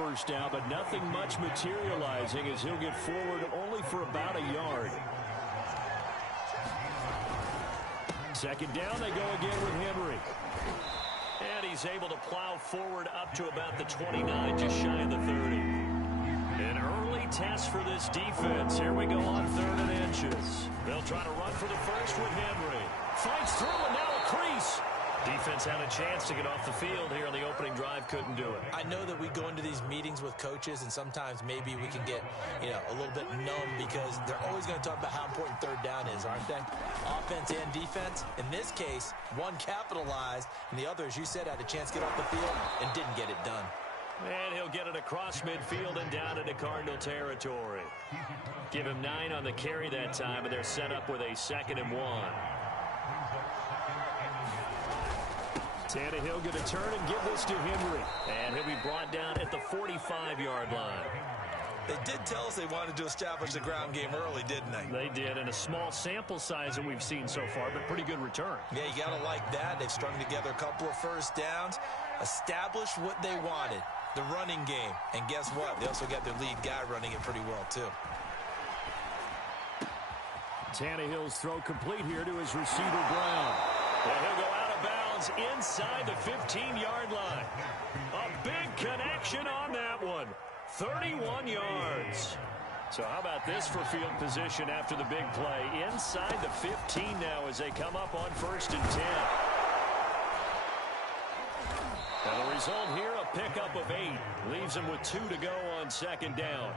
first down, but nothing much materializing as he'll get forward only for about a yard. Second down, they go again with Henry. And he's able to plow forward up to about the 29, just shy of the 30. An early test for this defense. Here we go on 3rd and inches. They'll try to run for the first with Henry. Fights through, and now a crease. Defense had a chance to get off the field here on the opening drive, couldn't do it. I know that we go into these meetings with coaches, and sometimes maybe we can get, a little bit numb because they're always going to talk about how important 3rd down is, aren't they? Offense and defense. In this case, one capitalized, and the other, as you said, had a chance to get off the field and didn't get it done. And he'll get it across midfield and down into Cardinal territory. Give him 9 on the carry that time, and they're set up with a 2nd and 1. Tannehill going to turn and give this to Henry. And he'll be brought down at the 45-yard line. They did tell us they wanted to establish the ground game early, didn't they? They did, and a small sample size that we've seen so far, but pretty good return. Yeah, you got to like that. They've strung together a couple of first downs, established what they wanted, the running game. And guess what? They also got their lead guy running it pretty well, too. Tannehill's throw complete here to his receiver, Brown. And he'll go out of bounds inside the 15-yard line. A big connection on that one. 31 yards. So how about this for field position after the big play? Inside the 15 now as they come up on 1st and 10. And the result here, a pickup of 8. Leaves them with 2 to go on 2nd down.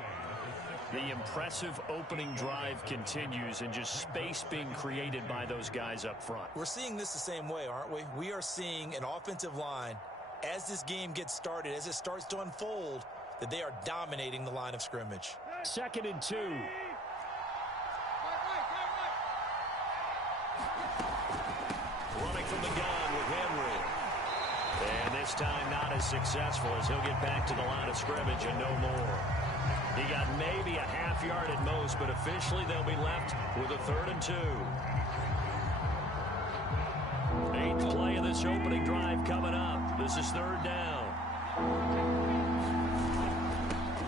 The impressive opening drive continues and just space being created by those guys up front. We're seeing this the same way, aren't we? We are seeing an offensive line, as this game gets started, as it starts to unfold, that they are dominating the line of scrimmage. 2nd and 2. Running from the gun with Henry. And this time not as successful as he'll get back to the line of scrimmage and no more. He got maybe a half yard at most, but officially they'll be left with a 3rd and 2. 8th play of this opening drive coming up. This is 3rd down.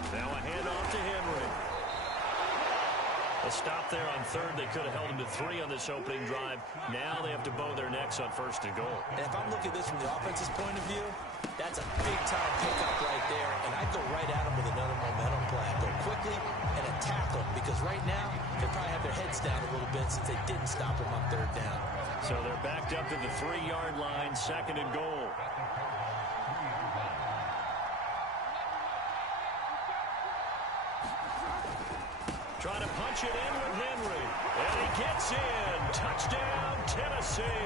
Now a handoff to Henry. A stop there on 3rd. They could have held him to 3 on this opening drive. Now they have to bow their necks on 1st and goal. And if I'm looking at this from the offense's point of view, that's a big-time pickup right there, and I'd go right at them with another momentum play. I'd go quickly and attack them, because right now they probably have their heads down a little bit since they didn't stop them on 3rd down. So they're backed up to the 3-yard line, 2nd and goal. Trying to punch it in with Henry, and he gets in. Touchdown, Tennessee.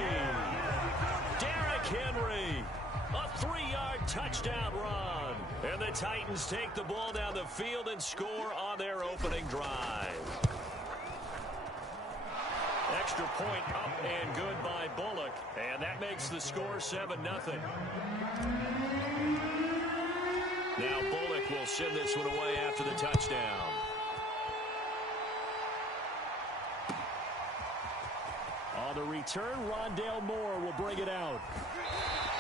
Derrick Henry. A 3-yard touchdown run. And the Titans take the ball down the field and score on their opening drive. Extra point up and good by Bullock. And that makes the score 7-0. Now Bullock will send this one away after the touchdown. On the return, Rondale Moore will bring it out.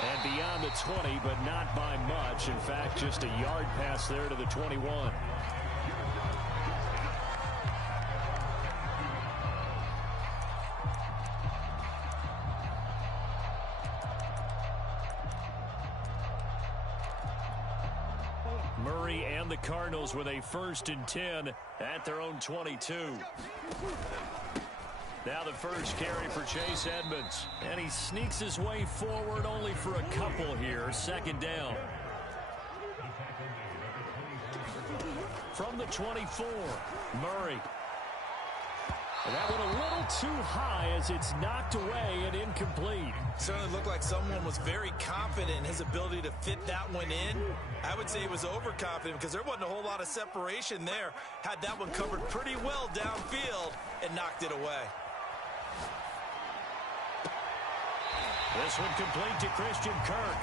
And beyond the 20, but not by much. In fact, just a yard pass there to the 21. Murray and the Cardinals with a 1st and 10 at their own 22. Now the first carry for Chase Edmonds. And he sneaks his way forward only for a couple here. 2nd down. From the 24, Murray. And that went a little too high as it's knocked away and incomplete. Certainly looked like someone was very confident in his ability to fit that one in. I would say he was overconfident because there wasn't a whole lot of separation there. Had that one covered pretty well downfield and knocked it away. This one complete to Christian Kirk.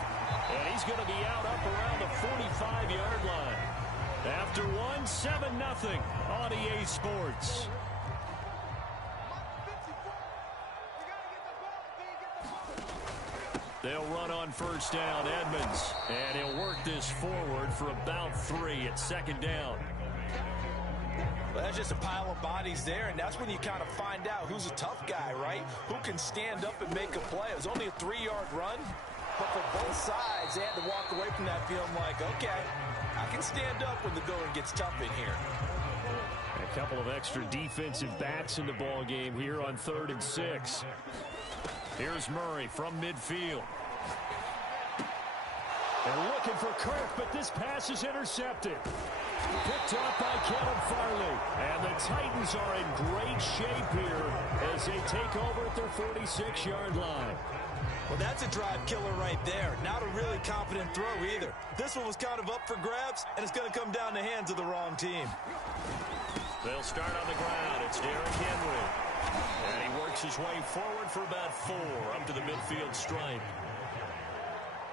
And he's going to be out up around the 45-yard line. After one, 7-0 on EA Sports. They'll run on first down, Edmonds. And he'll work this forward for about 3 at second down. Well, that's just a pile of bodies there, and that's when you kind of find out who's a tough guy, right? Who can stand up and make a play. It was only a 3-yard run, but for both sides, they had to walk away from that feeling like, okay, I can stand up when the going gets tough in here. A couple of extra defensive backs in the ball game here on 3rd and 6. Here's Murray from midfield. They're looking for Kirk, but this pass is intercepted. Picked up by Caleb Farley. And the Titans are in great shape here as they take over at their 46-yard line. Well, that's a drive killer right there. Not a really confident throw either. This one was kind of up for grabs, and it's going to come down the hands of the wrong team. They'll start on the ground. It's Derrick Henry. And he works his way forward for about 4 up to the midfield stripe.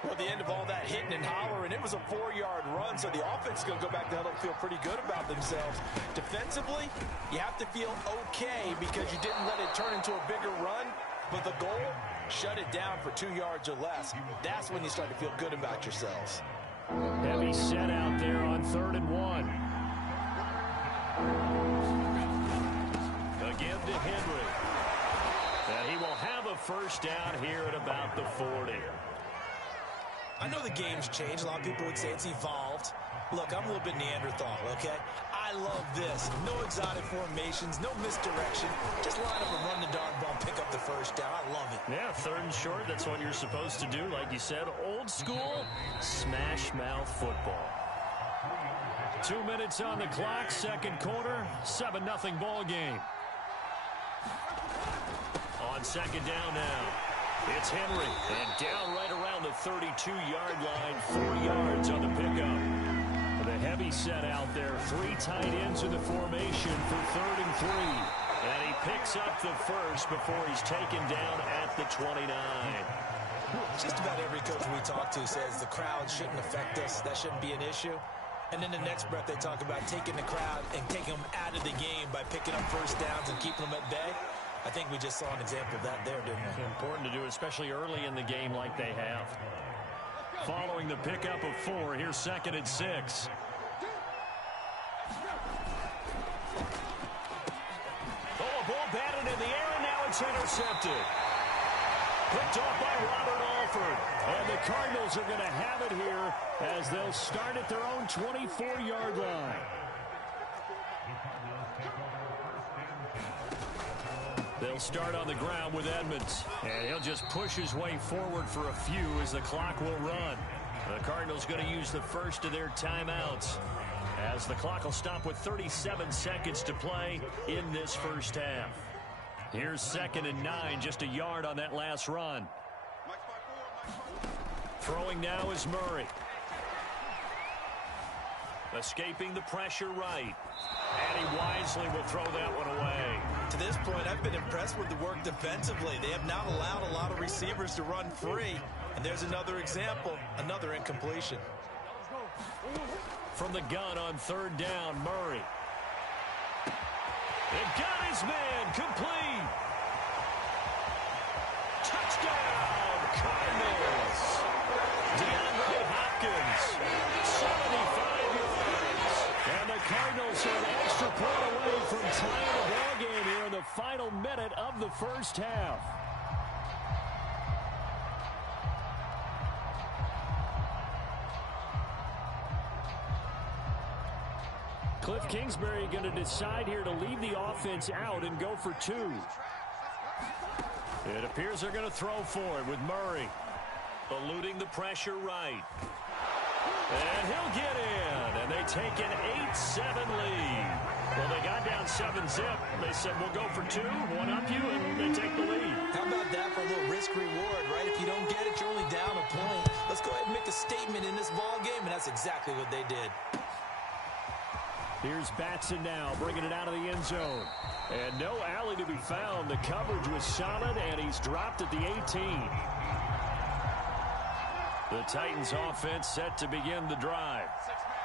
Well, at the end of all that hitting and hollering, it was a 4-yard run, so the offense is going to go back to huddle and feel pretty good about themselves. Defensively, you have to feel okay because you didn't let it turn into a bigger run, but the goal, shut it down for 2 yards or less. That's when you start to feel good about yourselves. Heavy set out there on 3rd and 1. Again to Henry. And he will have a first down here at about the 40. I know the game's changed. A lot of people would say it's evolved. Look, I'm a little bit Neanderthal, okay? I love this. No exotic formations, no misdirection. Just line up and run the darn ball, pick up the first down. I love it. Yeah, 3rd and short, that's what you're supposed to do. Like you said, old school, smash mouth football. 2 minutes on the clock, second quarter, 7-0 ball game. On second down now. It's Henry, and down right around the 32-yard line, 4 yards on the pickup. The heavy set out there, 3 tight ends in the formation for 3rd and 3. And he picks up the first before he's taken down at the 29. Just about every coach we talk to says the crowd shouldn't affect us. That shouldn't be an issue. And then the next breath they talk about taking the crowd and taking them out of the game by picking up first downs and keeping them at bay. I think we just saw an example of that there, didn't we? Important to do, especially early in the game like they have. Following the pickup of 4, here's 2nd and 6. Oh, a ball batted in the air, and now it's intercepted. Picked off by Robert Alford. And the Cardinals are going to have it here as they'll start at their own 24-yard line. They'll start on the ground with Edmonds. And he'll just push his way forward for a few as the clock will run. The Cardinals going to use the first of their timeouts as the clock will stop with 37 seconds to play in this first half. Here's 2nd and 9, just a yard on that last run. Throwing now is Murray. Escaping the pressure right. And he wisely will throw that one away. To this point, I've been impressed with the work defensively. They have not allowed a lot of receivers to run free. And there's another example, another incompletion. From the gun on 3rd down, Murray. It got his man complete. Touchdown, Cardinals. DeAndre Hopkins, 75 yards. And the Cardinals are an extra point away from tying the ball game here in the final minute of the first half. Cliff Kingsbury going to decide here to leave the offense out and go for 2. It appears they're going to throw for it with Murray. Eluding the pressure right. And he'll get in. And they take an 8-7 lead. Well, they got down 7-zip. They said, we'll go for 2, one up you, and they take the lead. How about that for a little risk-reward, right? If you don't get it, you're only down a point. Let's go ahead and make a statement in this ball game, and that's exactly what they did. Here's Batson now, bringing it out of the end zone. And no alley to be found. The coverage was solid, and he's dropped at the 18. The Titans offense set to begin the drive.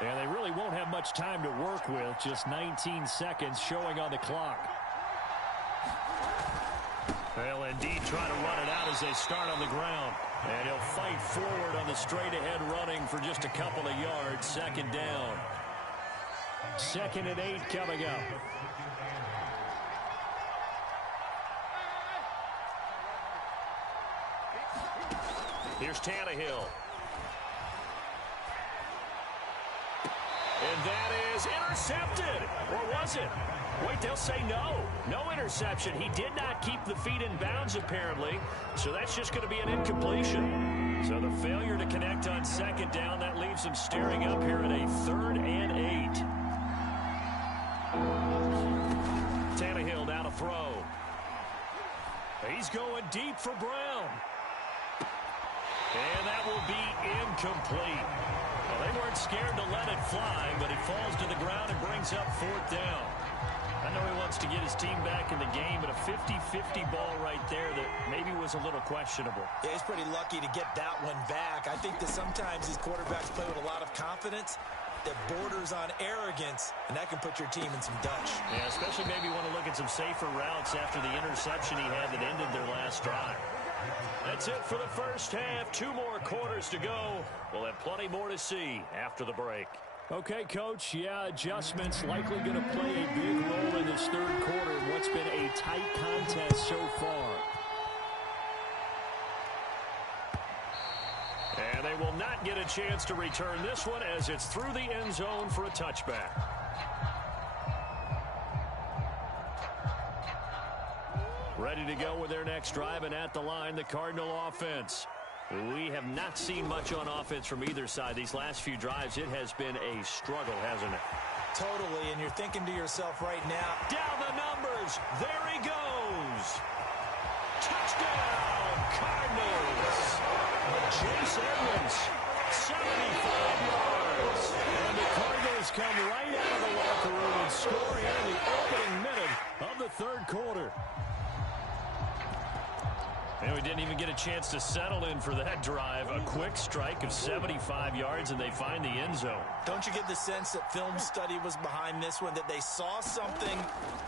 And they really won't have much time to work with, just 19 seconds showing on the clock. They'll indeed try to run it out as they start on the ground. And he'll fight forward on the straight-ahead running for just a couple of yards. Second down. 2nd and 8 coming up. Here's Tannehill. And that is intercepted. Or was it? Wait, they'll say no. No interception. He did not keep the feet in bounds, apparently. So that's just going to be an incompletion. So the failure to connect on 2nd down, that leaves them staring up here at a 3rd and 8. Tannehill now to throw. He's going deep for Brown. And that will be incomplete. Well, they weren't scared to let it fly, but it falls to the ground and brings up 4th down. I know he wants to get his team back in the game, but a 50-50 ball right there that maybe was a little questionable. Yeah, he's pretty lucky to get that one back. I think that sometimes these quarterbacks play with a lot of confidence that borders on arrogance, and that can put your team in some dutch. Yeah, especially maybe want to look at some safer routes after the interception he had that ended their last drive. That's it for the first half. 2 more quarters to go. We'll have plenty more to see after the break. Okay, Coach, yeah, adjustments likely going to play a big role in this 3rd quarter in what's been a tight contest so far. And they will not get a chance to return this one as it's through the end zone for a touchback. Ready to go with their next drive, and at the line, the Cardinal offense. We have not seen much on offense from either side. These last few drives, it has been a struggle, hasn't it? Totally, and you're thinking to yourself right now, down the numbers. There he goes. Touchdown, Cardinals. Chase Edmonds, 75 yards. And the Cardinals come right out of the locker room and score here in the opening minute of the 3rd quarter. And we didn't even get a chance to settle in for that drive. A quick strike of 75 yards, and they find the end zone. Don't you get the sense that film study was behind this one, that they saw something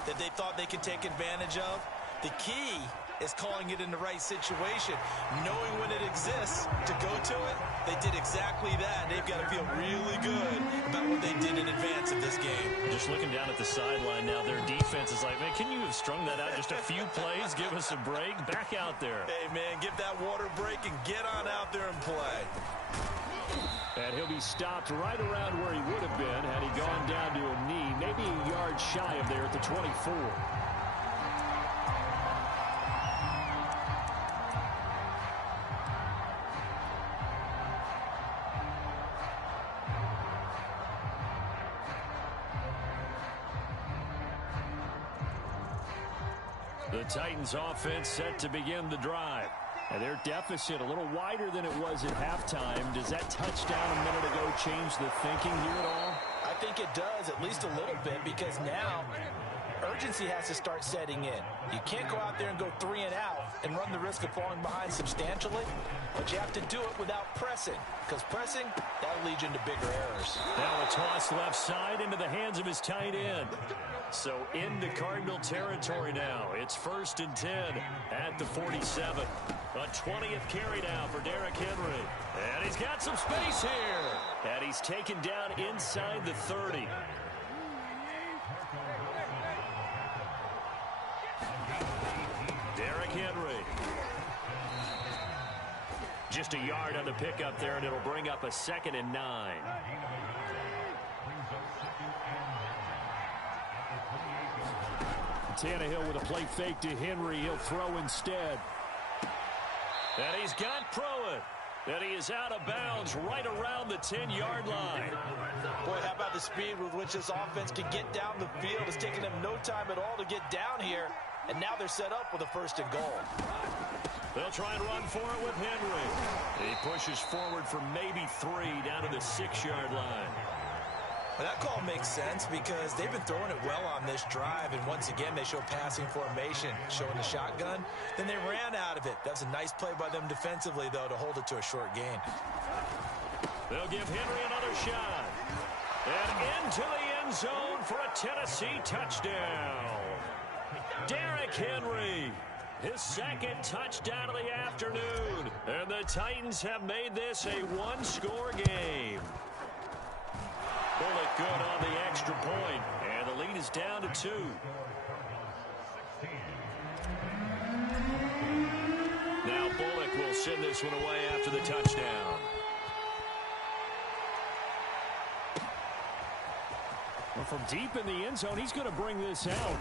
that they thought they could take advantage of? The key is calling it in the right situation, knowing when it exists to go to it. They did exactly that. They've got to feel really good about what they did in advance of this game. Just looking down at the sideline now, their defense is like, man, can you have strung that out just a few plays? Give us a break. Back out there. Hey, man, give that water break and get on out there and play. And he'll be stopped right around where he would have been had he gone down to a knee, maybe a yard shy of there at the 24. The Titans offense set to begin the drive. And their deficit a little wider than it was at halftime. Does that touchdown a minute ago change the thinking here at all? I think it does, at least a little bit, because now urgency has to start setting in. You can't go out there and go 3 and out and run the risk of falling behind substantially, but you have to do it without pressing, because pressing, that'll lead you into bigger errors. Now a toss left side into the hands of his tight end. So into Cardinal territory now. It's 1st and 10 at the 47. A 20th carry now for Derrick Henry. And he's got some space here. And he's taken down inside the 30. Derrick Henry. Just a yard on the pickup there, and it'll bring up a 2nd and 9. Tannehill with a play fake to Henry. He'll throw instead. And he's got Pruitt. And he is out of bounds right around the 10-yard line. Boy, how about the speed with which this offense can get down the field? It's taken them no time at all to get down here. And now they're set up with a 1st and goal. They'll try and run for it with Henry. He pushes forward for maybe 3 down to the 6-yard line. Well, that call makes sense because they've been throwing it well on this drive, and once again they show passing formation, showing the shotgun. Then they ran out of it. That's a nice play by them defensively, though, to hold it to a short gain. They'll give Henry another shot. And into the end zone for a Tennessee touchdown. Derrick Henry. his second touchdown of the afternoon. And the Titans have made this a one-score game. Bullock good on the extra point, and the lead is down to 2. Now Bullock will send this one away after the touchdown. Well, from deep in the end zone, he's going to bring this out.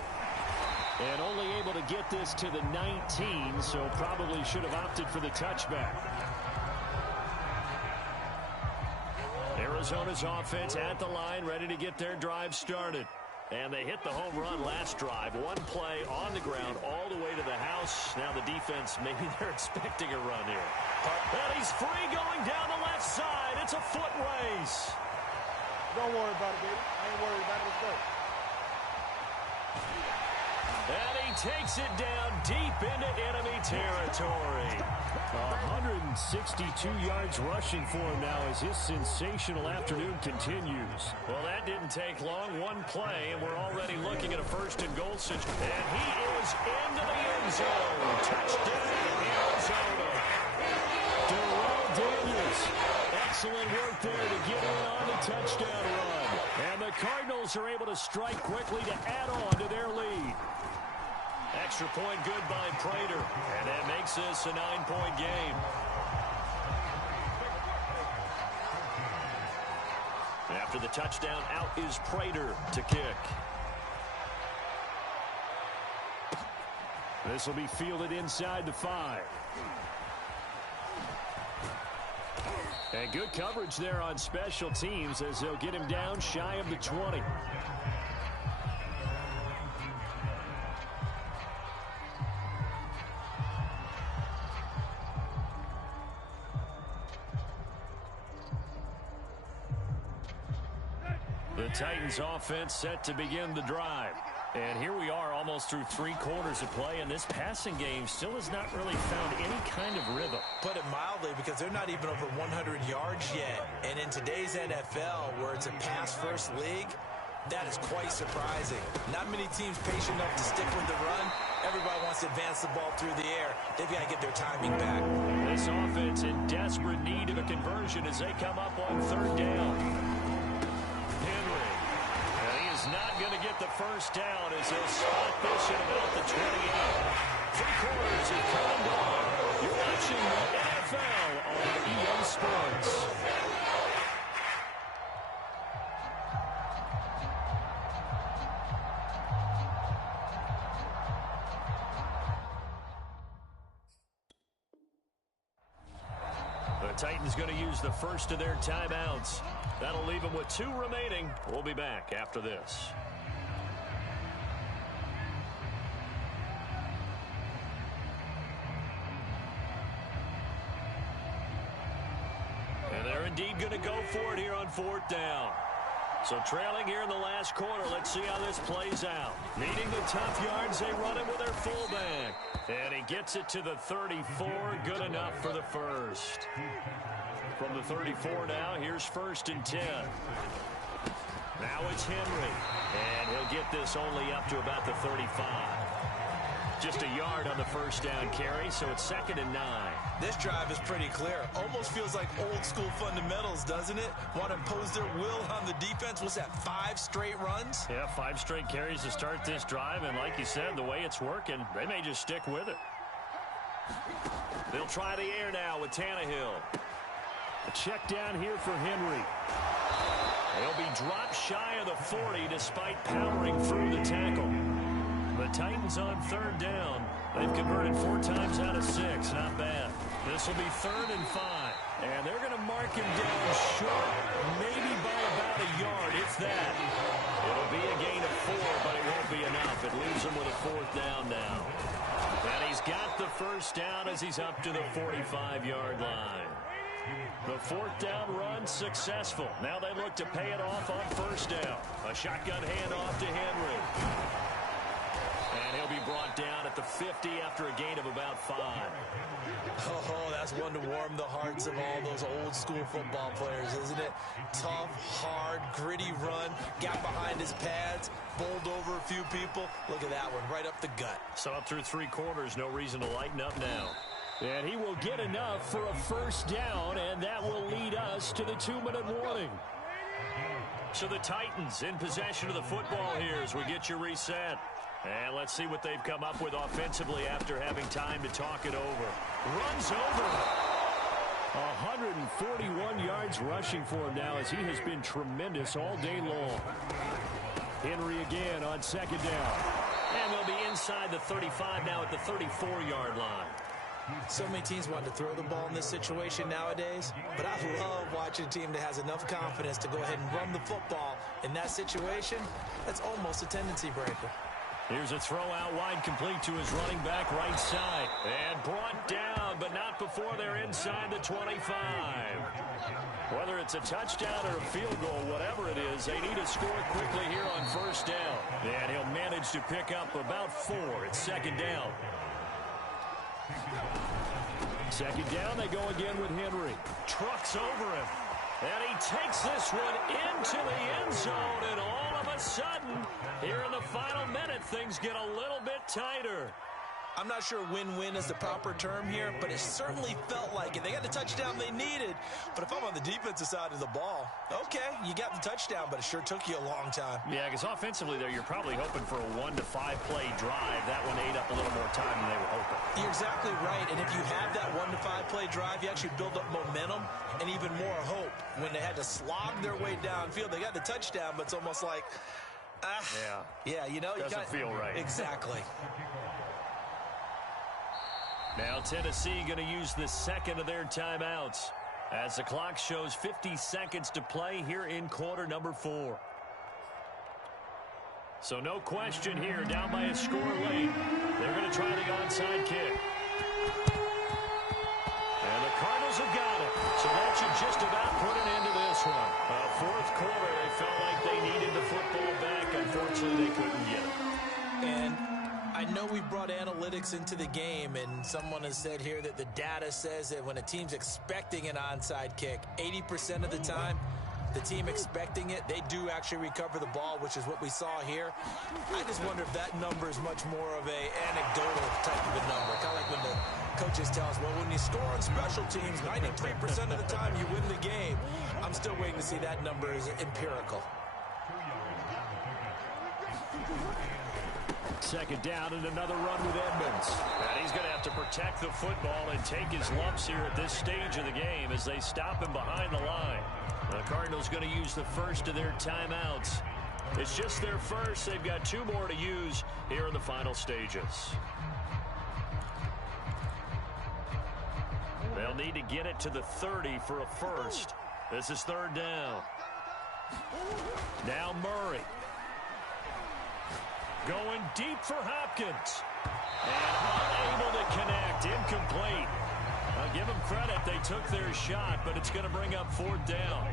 And only able to get this to the 19, so probably should have opted for the touchback. Arizona's offense at the line, ready to get their drive started. And they hit the home run last drive. One play on the ground all the way to the house. Now the defense, maybe they're expecting a run here. And he's free going down the left side. It's a foot race. Don't worry about it, baby. I ain't worried about it. Let's go. And he takes it down deep into enemy territory. 162 yards rushing for him now as his sensational afternoon continues. Well, that didn't take long. One play, and we're already looking at a first and goal situation. And he is into the end zone. Touchdown, Arizona. Darrell Daniels. Excellent work there to get in on the touchdown run. And the Cardinals are able to strike quickly to add on to their lead. Extra point good by Prater. And that makes this a 9-point game. After the touchdown, out is Prater to kick. This will be fielded inside the 5. And good coverage there on special teams as they'll get him down shy of the 20. The Titans offense set to begin the drive. And here we are almost through 3 quarters of play, and this passing game still has not really found any kind of rhythm. Put it mildly, because they're not even over 100 yards yet. And in today's NFL, where it's a pass-first league, that is quite surprising. Not many teams patient enough to stick with the run. Everybody wants to advance the ball through the air. They've got to get their timing back. This offense in desperate need of a conversion as they come up on 3rd down. Not going to get the first down as they'll spot this at about the 28. 3 quarters have come and gone. You're watching the NFL on EA Sports. The Titans going to use the first of their timeouts. That'll leave them with 2 remaining. We'll be back after this. And they're indeed going to go for it here on 4th down. So trailing here in the last quarter, let's see how this plays out. Needing the tough yards, they run it with their fullback. And he gets it to the 34, good enough for the first. From the 34 now, here's 1st and 10. Now it's Henry. And he'll get this only up to about the 35. Just a yard on the first down carry, so it's 2nd and 9. This drive is pretty clear. Almost feels like old school fundamentals, doesn't it? Want to impose their will on the defense. What's that, 5 straight runs? Yeah, 5 straight carries to start this drive, and like you said, the way it's working, they may just stick with it. They'll try the air now with Tannehill. A check down here for Henry. He'll be dropped shy of the 40 despite powering through the tackle. The Titans on 3rd down. They've converted 4 times out of 6. Not bad. This will be 3rd and 5. And they're going to mark him down short, maybe by about a yard, if that. It'll be a gain of 4, but it won't be enough. It leaves him with a 4th down now. And he's got the first down as he's up to the 45-yard line. The 4th down run successful. Now they look to pay it off on 1st down. A shotgun handoff to Henry. And he'll be brought down at the 50 after a gain of about 5. Oh, that's one to warm the hearts of all those old school football players, isn't it? Tough, hard, gritty run, got behind his pads, bowled over a few people. Look at that one, right up the gut. So up through 3 quarters, no reason to lighten up now. And he will get enough for a first down, and that will lead us to the 2-minute warning. So the Titans in possession of the football here as we get you reset. And let's see what they've come up with offensively after having time to talk it over. Runs over. 141 yards rushing for him now as he has been tremendous all day long. Henry again on second down. And they'll be inside the 35 now at the 34-yard line. So many teams want to throw the ball in this situation nowadays, but I love watching a team that has enough confidence to go ahead and run the football. In that situation, that's almost a tendency breaker. Here's a throw out wide, complete to his running back right side. And brought down, but not before they're inside the 25. Whether it's a touchdown or a field goal, whatever it is, they need to score quickly here on first down. And he'll manage to pick up about 4. It's second down. Second down, they go again with Henry. Trucks over him. And he takes this one into the end zone. And all of a sudden, here in the final minute, things get a little bit tighter. I'm not sure win-win is the proper term here, but it certainly felt like it. They got the touchdown they needed. But if I'm on the defensive side of the ball, okay, you got the touchdown, but it sure took you a long time. Yeah, because offensively there, you're probably hoping for a 1 to 5 play drive. That one ate up a little more time than they were hoping. You're exactly right, and if you have that 1 to 5 play drive, you actually build up momentum and even more hope. When they had to slog their way downfield, they got the touchdown, but it's almost like, yeah, you know, doesn't feel right. Exactly. Now Tennessee going to use the second of their timeouts as the clock shows 50 seconds to play here in quarter number 4. So no question here, down by a score late. They're going to try the onside kick. And the Cardinals have got it. So that should just about put an end to this one. Fourth quarter, they felt like they needed the football back. Unfortunately, they couldn't get it. And I know we brought analytics into the game, and someone has said here that the data says that when a team's expecting an onside kick, 80% of the time, the team expecting it, they do actually recover the ball, which is what we saw here. I just wonder if that number is much more of a anecdotal type of a number. Kind of like when the coaches tell us, well, when you score on special teams, 93% of the time you win the game. I'm still waiting to see that number is empirical. Second down and another run with Edmonds. And he's going to have to protect the football and take his lumps here at this stage of the game as they stop him behind the line. The Cardinals going to use the first of their timeouts. It's just their first. They've got 2 more to use here in the final stages. They'll need to get it to the 30 for a first. This is third down. Now Murray. Going deep for Hopkins. And unable to connect. Incomplete. I'll give them credit. They took their shot, but it's going to bring up fourth down.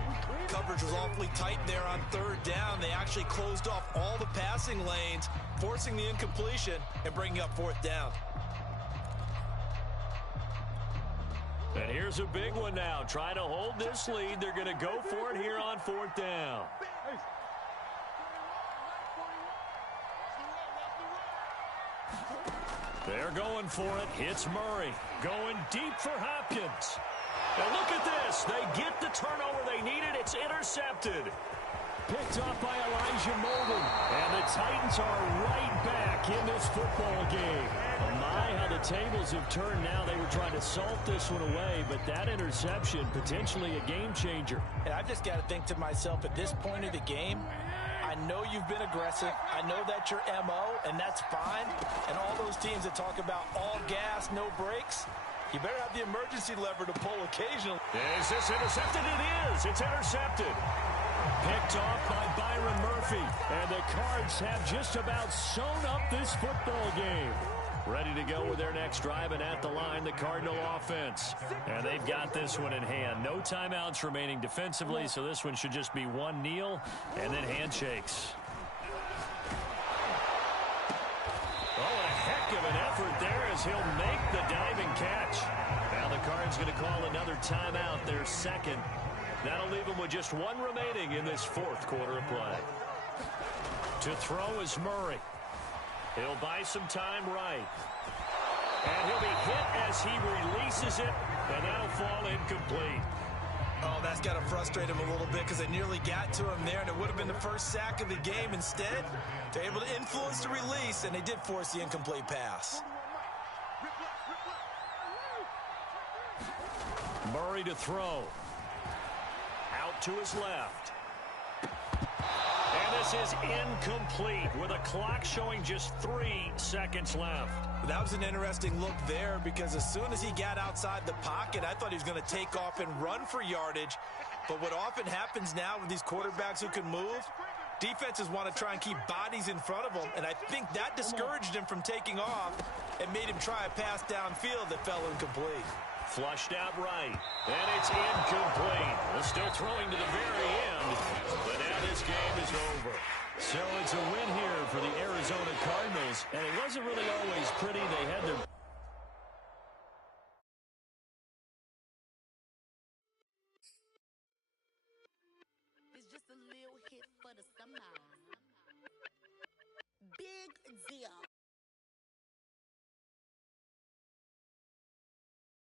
Coverage was awfully tight there on third down. They actually closed off all the passing lanes, forcing the incompletion and bringing up fourth down. And here's a big one now. Trying to hold this lead. They're going to go for it here on fourth down. They're going for it. Hits Murray. Going deep for Hopkins. And look at this. They get the turnover they needed. It's intercepted. Picked off by Elijah Molden. And the Titans are right back in this football game. My, how the tables have turned now. They were trying to salt this one away, but that interception, potentially a game changer. And I've just got to think to myself, at this point of the game, I know you've been aggressive. I know that's your MO, and that's fine. And all those teams that talk about all gas, no brakes, you better have the emergency lever to pull occasionally. Is this intercepted? It is. It's intercepted. Picked off by Byron Murphy. And the Cards have just about sewn up this football game. Ready to go with their next drive, and at the line, the Cardinal offense. And they've got this one in hand. No timeouts remaining defensively, so this one should just be one kneel and then handshakes. Oh, effort there as he'll make the diving catch. Now the Cards going to call another timeout, their second. That'll leave him with just one remaining in this fourth quarter of play. To throw is Murray. He'll buy some time right. And he'll be hit as he releases it, and that'll fall incomplete. Oh, that's got to frustrate him a little bit because they nearly got to him there, and it would have been the first sack of the game. Instead, they're able to influence the release, and they did force the incomplete pass. Murray to throw. Out to his left. And this is incomplete with a clock showing just 3 seconds left. That was an interesting look there because as soon as he got outside the pocket, I thought he was going to take off and run for yardage. But what often happens now with these quarterbacks who can move, defenses want to try and keep bodies in front of them, and I think that discouraged him from taking off and made him try a pass downfield that fell incomplete. Flushed out right, and it's incomplete. Well, still throwing to the very end, but now this game is over. So it's a win here for the Arizona Cardinals, and it wasn't really always pretty. They had their... It's just a little hit for the